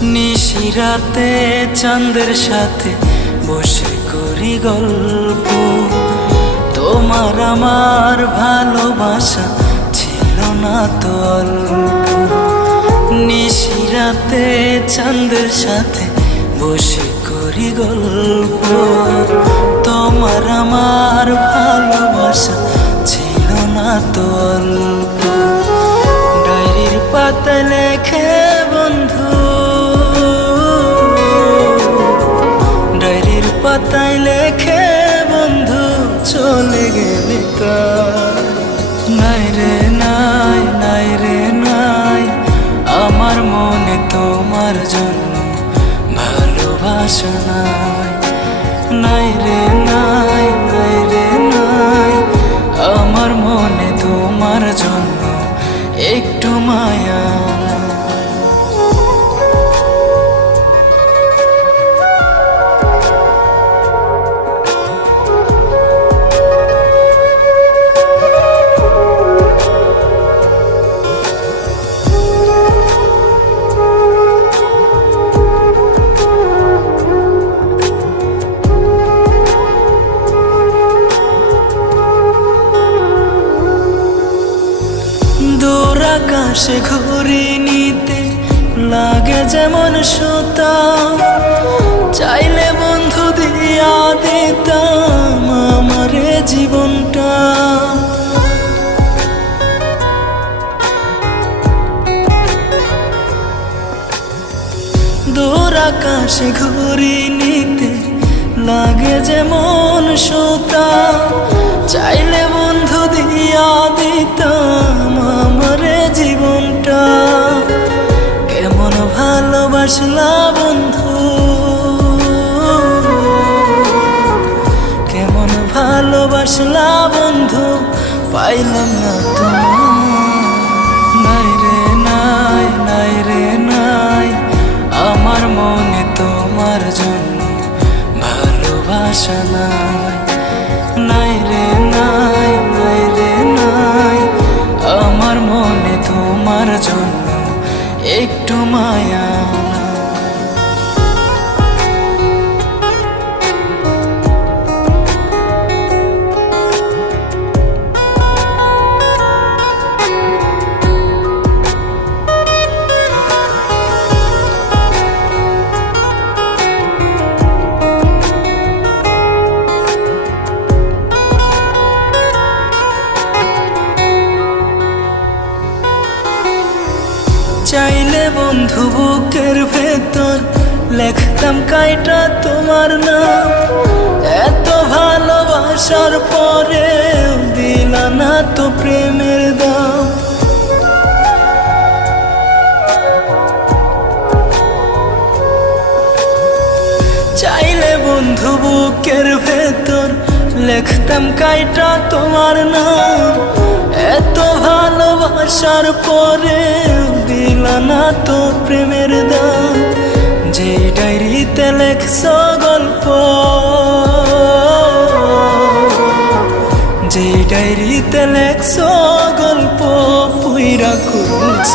নিশিরাতে চাঁদের সাথে বসে করি গল্প। তোমার আমার ভালোবাসা ছিল না তো অল্প। নিশিরাতে চাঁদের সাথে বসে করি গল্প। তোমার আমার ভালোবাসা ছিল না তো অল্প। ডায়েরির পাতায় লেখে বন্ধু, ডায়েরির পাতায় লেখে বন্ধু, চলে গেলি তাই। নাই রে নাই, নাই রে নাই, আমার মনে তোমার জন্য ভালোবাসা নাই। নাই রে নাই, নাই রে নাই, আমার মনে তোমার জন্য একটু মায়া নাই। দূর আকাশে ঘুরি নিতে লাগে যেমন সুতা, চাইলে বন্ধু দিয়া দিতাম আমারে জীবনটা। দূর আকাশে ঘুরি নিতে লাগে যেমন সুতা, চাইলে বন্ধু দিয়া দিতাম আমারে জীবনটা। কেমন ভালোবাসলা বন্ধু, কেমন ভালোবাসলা বন্ধু, পাইলাম না তোমার। নাই রে নাই, নাই রে নাই, আমার মনে তোমার জন্য ভালোবাসা নাই। নাই রে নাই, নাই রে নাই, আমার মনে তোমার জন্য একটু মায়া নাই। চাইলে বন্ধু বুকের ভেতর লেখতাম কাইটা তোমার নাম। এত ভালোবাসার পরে দিলা না তো প্রেমের দাম। চাইলে বন্ধু বুকের ভেতর লেখতাম কাইটা তোমার নাম। এত ভালোবাসার পরে দিলা না তো প্রেমের দাম। যে ডায়েরিতে লেখছ গল্প, যে ডায়েরিতে লেখছ গল্প, পুইরা করছ।